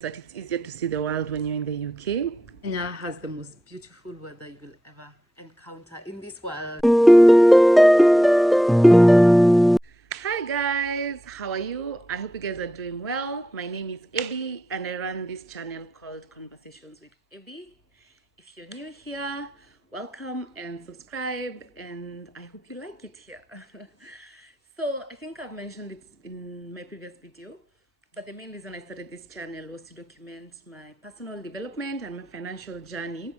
that it's easier to see the world when you're in the UK. Kenya has the most beautiful weather you will ever encounter in this world. Hi guys, how are you? I hope you guys are doing well. My name is Abby and I run this channel called Conversations with Abby. If you're new here, welcome and subscribe, and I hope you like it here. So I think I've mentioned it in my previous video, but the main reason I started this channel was to document my personal development and my financial journey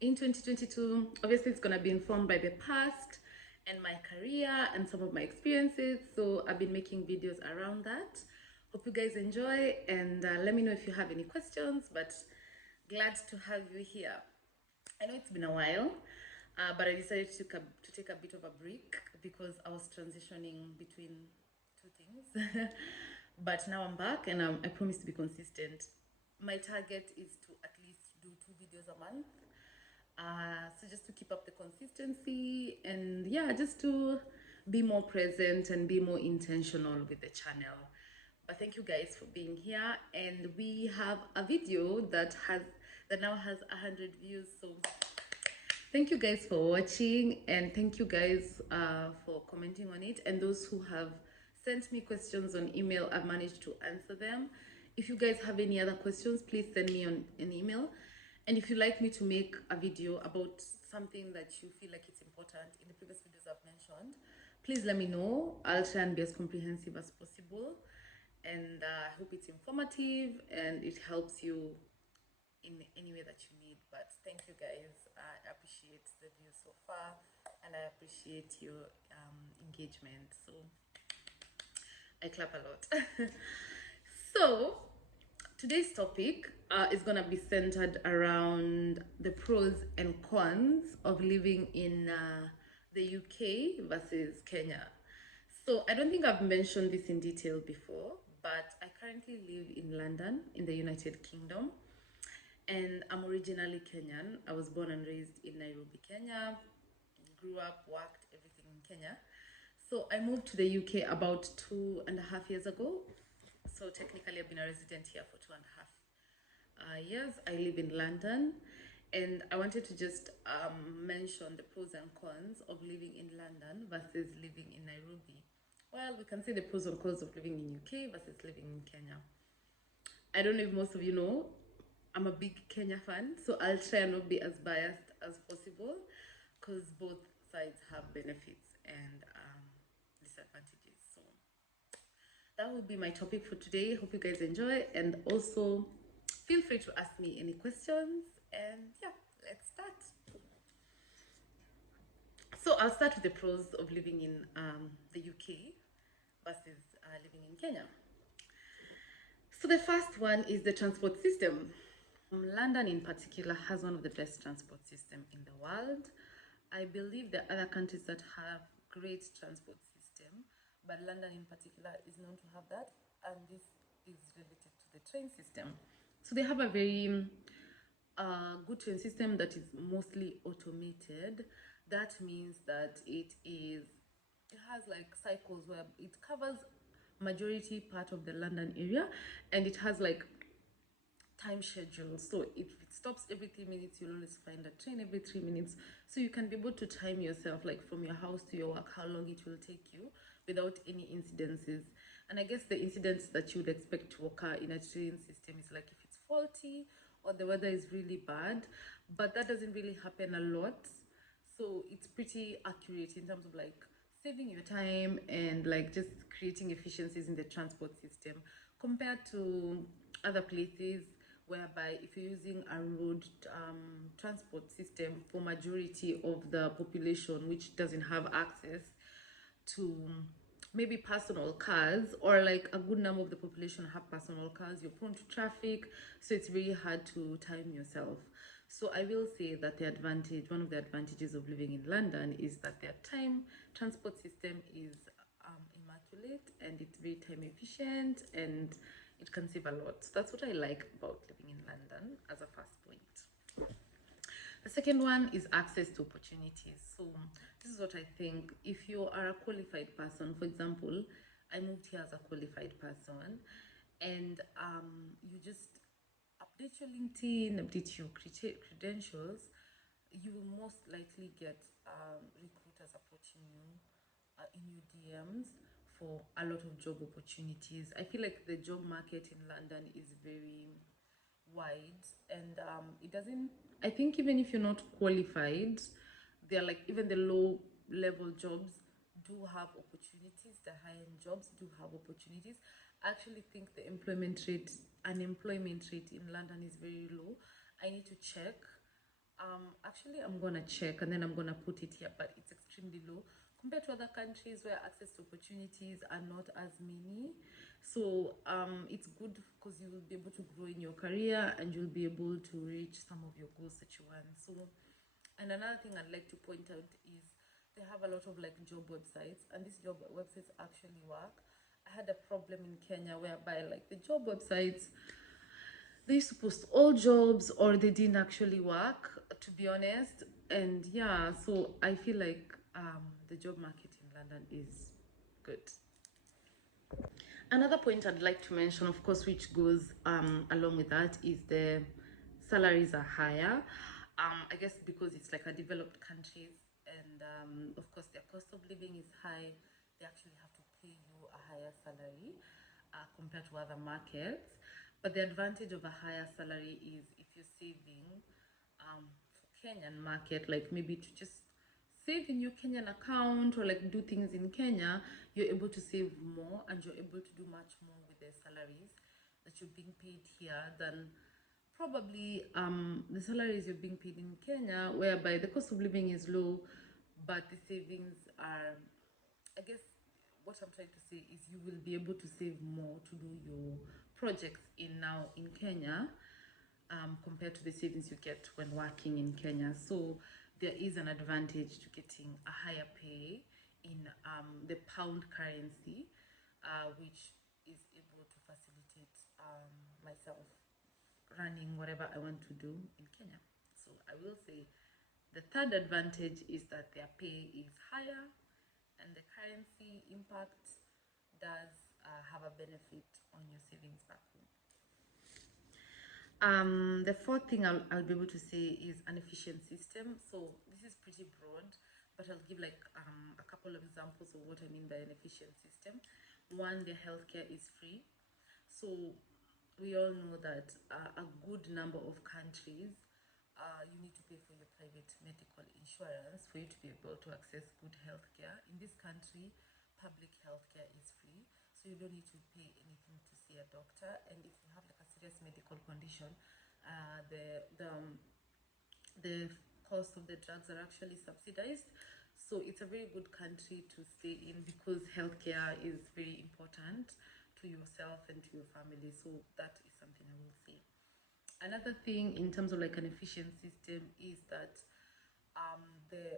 in 2022. Obviously, it's gonna be informed by the past and my career and some of my experiences. So I've been making videos around that. Hope you guys enjoy, and let me know if you have any questions, but glad to have you here. I know it's been a while, but I decided to take a bit of a break because I was transitioning between two things. But now I'm back, and I promise to be consistent. My target is to at least do 2 videos a month. So just to keep up the consistency, and yeah, just to be more present and be more intentional with the channel. But thank you guys for being here, and we have a video that now has 100 views. So thank you guys for watching, and thank you guys for commenting on it, and those who have sent me questions on email, I've managed to answer them. If you guys have any other questions, please send me on an email. And if you'd like me to make a video about something that you feel like it's important in the previous videos I've mentioned, please let me know. I'll try and be as comprehensive as possible, and I hope it's informative and it helps you in any way that you need. But thank you guys, I appreciate the views so far, and I appreciate your engagement, so I clap a lot. So today's topic is gonna be centered around the pros and cons of living in the UK versus Kenya. So I don't think I've mentioned this in detail before, but I currently live in London in the United Kingdom, and I'm originally Kenyan. I was born and raised in Nairobi, Kenya, grew up, worked, everything in Kenya. So I moved to the UK about 2.5 years ago. So technically I've been a resident here for 2.5 years. I live in London, and I wanted to just mention the pros and cons of living in London versus living in Nairobi. Well, we can say the pros and cons of living in UK versus living in Kenya. I don't know if most of you know, I'm a big Kenya fan, so I'll try and not be as biased as possible, because both sides have benefits and disadvantages. So that will be my topic for today. Hope you guys enjoy, and also feel free to ask me any questions, and yeah, let's start. So I'll start with the pros of living in the UK versus living in Kenya. So the first one is the transport system. London in particular has one of the best transport systems in the world. I believe there are other countries that have great transport system, but London in particular is known to have that, and this is related to the train system. So they have a very good train system that is mostly automated. That means that it has like cycles where it covers majority part of the London area, and it has like time schedule. So if it stops every 3 minutes, you'll always find a train every 3 minutes. So you can be able to time yourself, like from your house to your work, how long it will take you without any incidences. And I guess the incidents that you would expect to occur in a train system is like if it's faulty or the weather is really bad, but that doesn't really happen a lot. So it's pretty accurate in terms of like saving your time and like just creating efficiencies in the transport system compared to other places whereby if you're using a road transport system for majority of the population which doesn't have access to maybe personal cars, or like a good number of the population have personal cars, you're prone to traffic, so it's really hard to time yourself. So I will say that one of the advantages of living in London is that their transport system is immaculate, and it's very time efficient, and it can save a lot. So that's what I like about living in London as a first point. The second one is access to opportunities. So this is what I think. If you are a qualified person, for example, I moved here as a qualified person, and you just update your LinkedIn, update your credentials, you will most likely get recruiters approaching you in your DMs for a lot of job opportunities. I feel like the job market in London is very wide, and it doesn't, I think even if you're not qualified, they're like, even the low level jobs do have opportunities, the high end jobs do have opportunities. I actually think the unemployment rate in London is very low. I need to check. Actually, I'm gonna check and then I'm gonna put it here, but it's extremely low compared to other countries where access to opportunities are not as many. So it's good because you will be able to grow in your career and you'll be able to reach some of your goals that you want. So, and another thing I'd like to point out is they have a lot of like job websites, and these job websites actually work. I had a problem in Kenya whereby like the job websites, they used to post all jobs or they didn't actually work, to be honest. And yeah, so I feel like the job market in London is good. Another point I'd like to mention, of course, which goes along with that, is the salaries are higher. I guess because it's like a developed countries, and of course their cost of living is high. They actually have to pay you a higher salary compared to other markets. But the advantage of a higher salary is if you're saving for Kenyan market, like maybe to just save in your Kenyan account or like do things in Kenya, you're able to save more and you're able to do much more with the salaries that you're being paid here than probably the salaries you're being paid in Kenya, whereby the cost of living is low, but the savings are, I guess what I'm trying to say is you will be able to save more to do your projects in Kenya compared to the savings you get when working in Kenya. So there is an advantage to getting a higher pay in the pound currency, which is able to facilitate myself running whatever I want to do in Kenya. So I will say the third advantage is that their pay is higher and the currency impact does have a benefit on your savings back home. The fourth thing I'll be able to say is an efficient system. So this is pretty broad, but I'll give like a couple of examples of what I mean by an efficient system. One, the healthcare is free. So we all know that a good number of countries, you need to pay for your private medical insurance for you to be able to access good healthcare. In this country, public healthcare is free, so you don't need to pay anything to see a doctor. And if you have like a serious medical condition, the cost of the drugs are actually subsidized. So it's a very good country to stay in because healthcare is very important to yourself and to your family. So that is something I will say. Another thing in terms of like an efficient system is that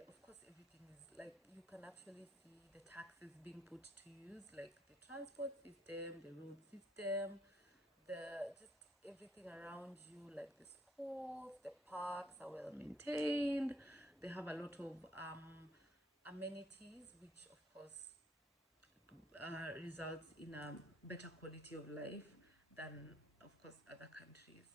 of course everything is like you can actually see the taxes being put to use, like the transport system, the road system, the just everything around you, like the schools, the parks are well maintained. They have a lot of amenities, which of course results in a better quality of life than, of course, other countries.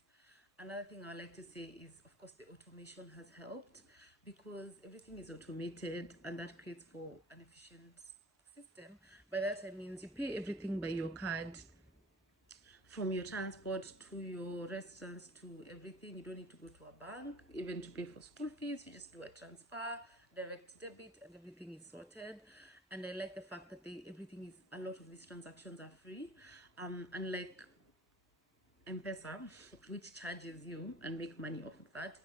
Another thing I like to say is, of course, the automation has helped because everything is automated and that creates for an efficient system. By that I means you pay everything by your card, from your transport to your restaurants to everything. You don't need to go to a bank even to pay for school fees. You just do a transfer, direct debit, and everything is sorted. And I like the fact that everything is, a lot of these transactions are free, unlike M-Pesa, which charges you and make money off of that.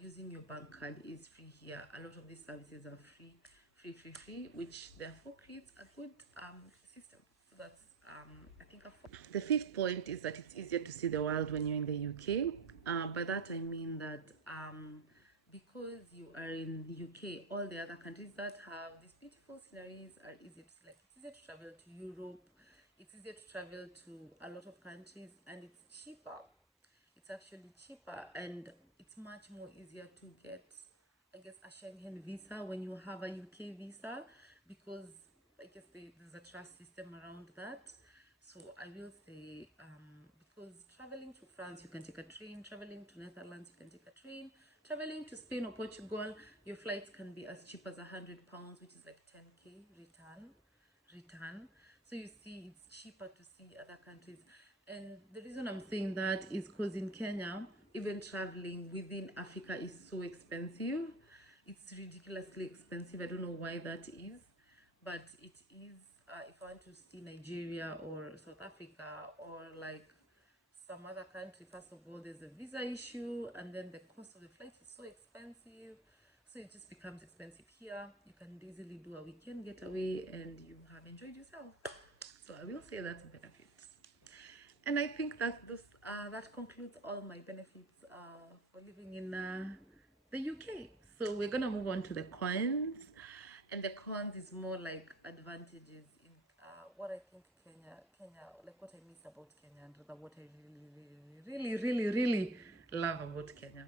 Using your bank card is free here. A lot of these services are free, which therefore creates a good system. So that's I think the fifth point is that it's easier to see the world when you're in the UK. By that I mean that because you are in the UK, all the other countries that have these beautiful sceneries are easy to select. It's easier to travel to Europe, it's easier to travel to a lot of countries, and it's cheaper. It's actually cheaper and it's much more easier to get, I guess, a Schengen visa when you have a UK visa, because I guess there's a trust system around that. So I will say because traveling to France, you can take a train. Traveling to Netherlands, you can take a train. Traveling to Spain or Portugal, your flights can be as cheap as £100, which is like 10k return. So you see, it's cheaper to see other countries. And the reason I'm saying that is because in Kenya, even traveling within Africa is so expensive. It's ridiculously expensive. I don't know why that is, but it is. If I want to see Nigeria or South Africa or like some other country, first of all, there's a visa issue, and then the cost of the flight is so expensive. So it just becomes expensive here. You can easily do a weekend getaway and you have enjoyed yourself. So I will say that's a benefit. And I think that concludes all my benefits for living in the UK. So we're gonna move on to the cons, and the cons is more like advantages in what I think Kenya, like what I miss about Kenya, and rather what I really love about Kenya.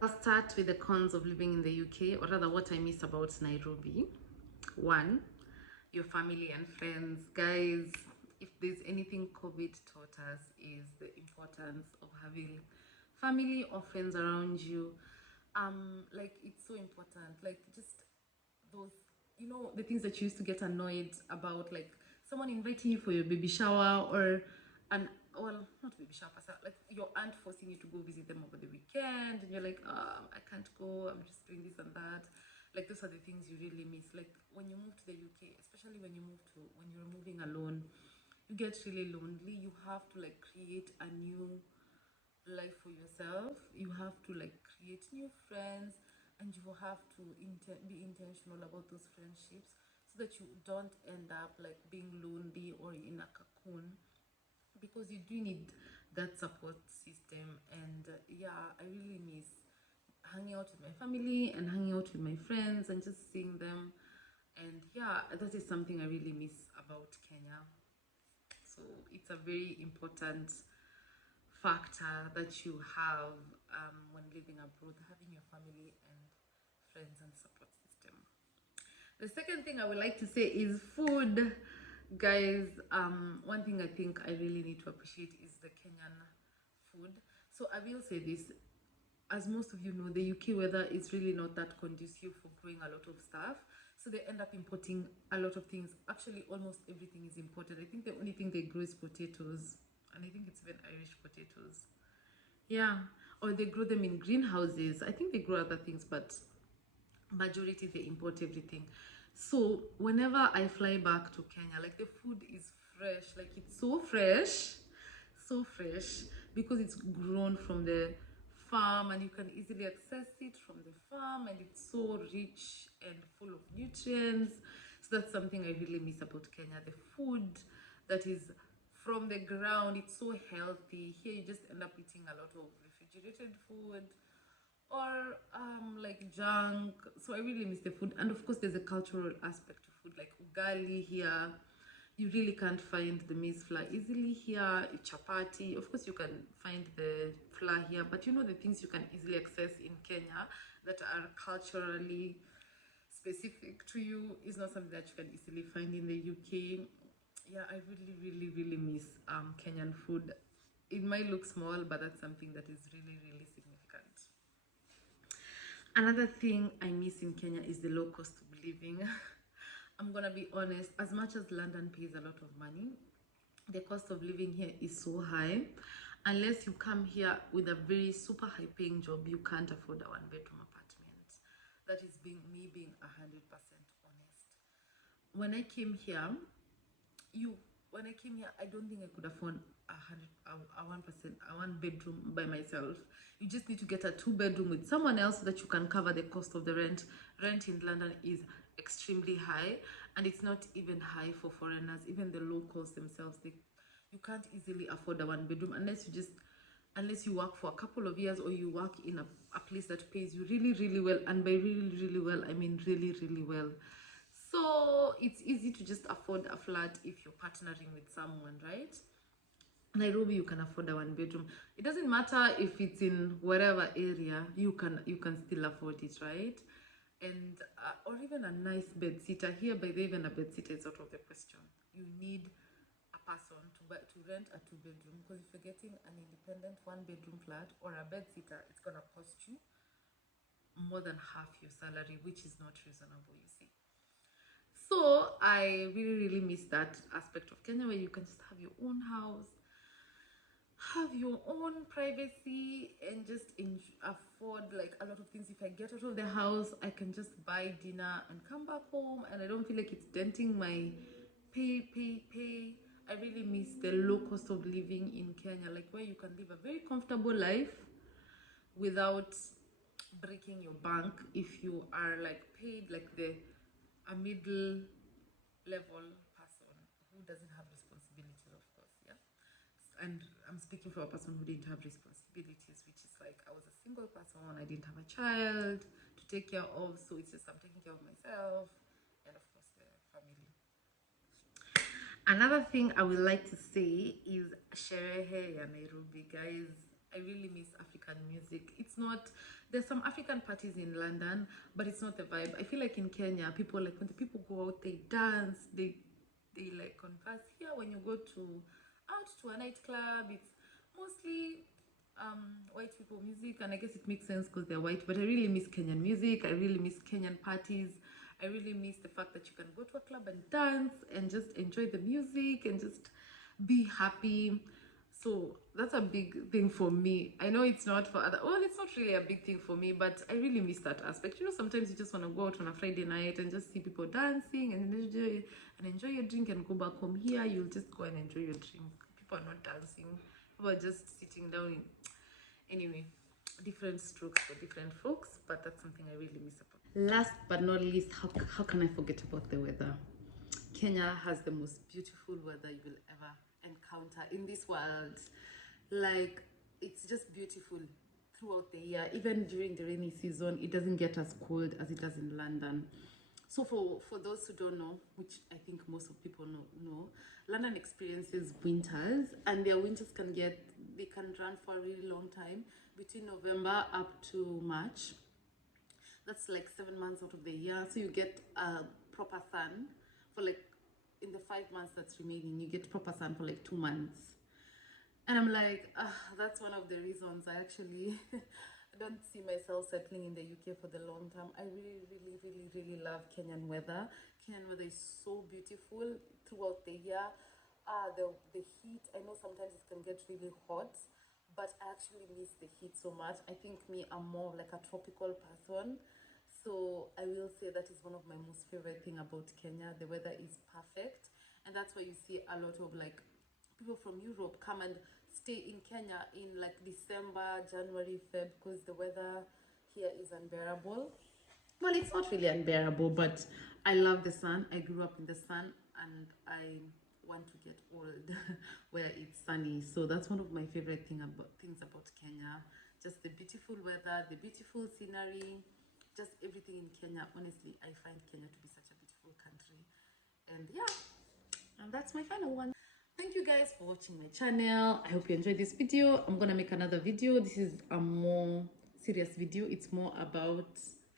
I'll start with the cons of living in the UK, or rather what I miss about Nairobi. One, your family and friends. Guys, if there's anything COVID taught us is the importance of having family or friends around you. Like it's so important. Like just those, you know, the things that you used to get annoyed about, like someone inviting you for your baby shower, or well, not baby shower, like your aunt forcing you to go visit them over the weekend, and you're like, I can't go, I'm just doing this and that. Like those are the things you really miss. Like when you move to the UK, especially when you're moving alone, you get really lonely. You have to like create a new life for yourself. You have to like create new friends, and you have to be intentional about those friendships so that you don't end up like being lonely or in a cocoon, because you do need that support system. And yeah, I really miss hanging out with my family and hanging out with my friends and just seeing them. And yeah, that is something I really miss about Kenya. So it's a very important factor that you have when living abroad, having your family and friends and support system. The second thing I would like to say is food. Guys, one thing I think I really need to appreciate is the Kenyan food. So I will say this, as most of you know, the UK weather is really not that conducive for growing a lot of stuff. So they end up importing a lot of things. Actually, almost everything is imported. I think the only thing they grow is potatoes. And I think it's even Irish potatoes. Yeah. Or they grow them in greenhouses. I think they grow other things, but majority they import everything. So whenever I fly back to Kenya, like the food is fresh. Like it's so fresh, because it's grown from the farm and you can easily access it from the farm, and it's so rich and full of nutrients. So that's something I really miss about Kenya. The food that is from the ground, it's so healthy. Here you just end up eating a lot of refrigerated food or like junk. So I really miss the food. And of course there's a cultural aspect to food, like ugali here. You really can't find the maize flour easily here. Chapati, of course you can find the flour here, but you know, the things you can easily access in Kenya that are culturally specific to you is not something that you can easily find in the UK. Yeah, I really miss Kenyan food. It might look small, but that's something that is really significant. Another thing I miss in Kenya is the low cost of living. I'm gonna be honest, as much as London pays a lot of money, the cost of living here is so high. Unless you come here with a very super high paying job, you can't afford a one-bedroom apartment. That is me being 100% honest. When I came here, I don't think I could afford a one bedroom by myself. You just need to get a 2-bedroom with someone else so that you can cover the cost of the rent. Rent in London is extremely high, and it's not even high for foreigners. Even the locals themselves, you can't easily afford a 1-bedroom unless you work for a couple of years, or you work in a place that pays you really well. And by really well, I mean really well. So it's easy to just afford a flat if you're partnering with someone, right? Nairobi, you can afford a 1-bedroom. It doesn't matter if it's in whatever area, you can still afford it, right? And or even a nice bed sitter. Here, by the way, even a bed sitter is out of the question. You need a person to rent a 2-bedroom, because if you're getting an independent 1-bedroom flat or a bed sitter, it's gonna cost you more than half your salary, which is not reasonable, you see. So I really miss that aspect of Kenya, where you can just have your own house, have your own privacy, and just afford like a lot of things. If I get out of the house, I can just buy dinner and come back home, and I don't feel like it's denting my pay. I really miss the low cost of living in Kenya, like where you can live a very comfortable life without breaking your bank if you are like paid like a middle level person who doesn't have responsibilities, of course. Yeah, and I'm speaking for a person who didn't have responsibilities, which is like I was a single person, I didn't have a child to take care of, so it's just I'm taking care of myself and of course the family. Another thing I would like to say is sherehe ya Nairobi, guys. I really miss African music. It's not, there's some African parties in London, but it's not the vibe. I feel like in Kenya, people, like when the people go out, they dance, they like converse. Here, when you go out to a nightclub, it's mostly white people music, and I guess it makes sense because they're white. But I really miss Kenyan music. I really miss Kenyan parties. I really miss the fact that you can go to a club and dance and just enjoy the music and just be happy. So that's a big thing for me. I know it's not for other, well, it's not really a big thing for me, but I really miss that aspect. You know, sometimes you just want to go out on a Friday night and just see people dancing and enjoy your drink and go back home. Here you'll just go and enjoy your drink. People are not dancing, people are just sitting down. Anyway, different strokes for different folks, but that's something I really miss about. Last but not least, how can I forget about the weather? Kenya has the most beautiful weather you will ever encounter in this world. Like, it's just beautiful throughout the year. Even during the rainy season, it doesn't get as cold as it does in London. So for those who don't know, which I think most of people know, London experiences winters, and their winters can run for a really long time, between November up to March. That's like 7 months out of the year. So you get proper sun for like, in the 5 months that's remaining, you get proper sun for like 2 months. And I'm like, that's one of the reasons I actually don't see myself settling in the UK for the long term. I really love Kenyan weather. Kenyan weather is so beautiful throughout the year. The heat, I know sometimes it can get really hot, but I actually miss the heat so much. I think I'm more like a tropical person. So I will say that is one of my most favorite thing about Kenya. The weather is perfect, and that's why you see a lot of like people from Europe come and stay in Kenya in like December, January, Feb, because the weather here is unbearable. Well, it's not really unbearable, but I love the sun. I grew up in the sun, and I want to get old where it's sunny. So that's one of my favorite things about Kenya. Just the beautiful weather, the beautiful scenery, just everything in Kenya. Honestly, I find Kenya to be such a beautiful country. And yeah, and that's my final one. Thank you guys for watching my channel. I hope you enjoyed this video. I'm gonna make another video. This is a more serious video. It's more about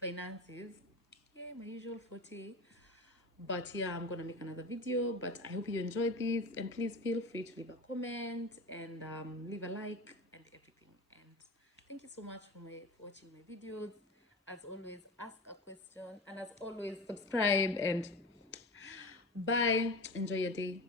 finances. Yeah, my usual forte. But yeah, I'm gonna make another video. But I hope you enjoyed this, and please feel free to leave a comment and leave a like and everything. And thank you so much for watching my videos. As always, ask a question, and as always, subscribe, and bye. Enjoy your day.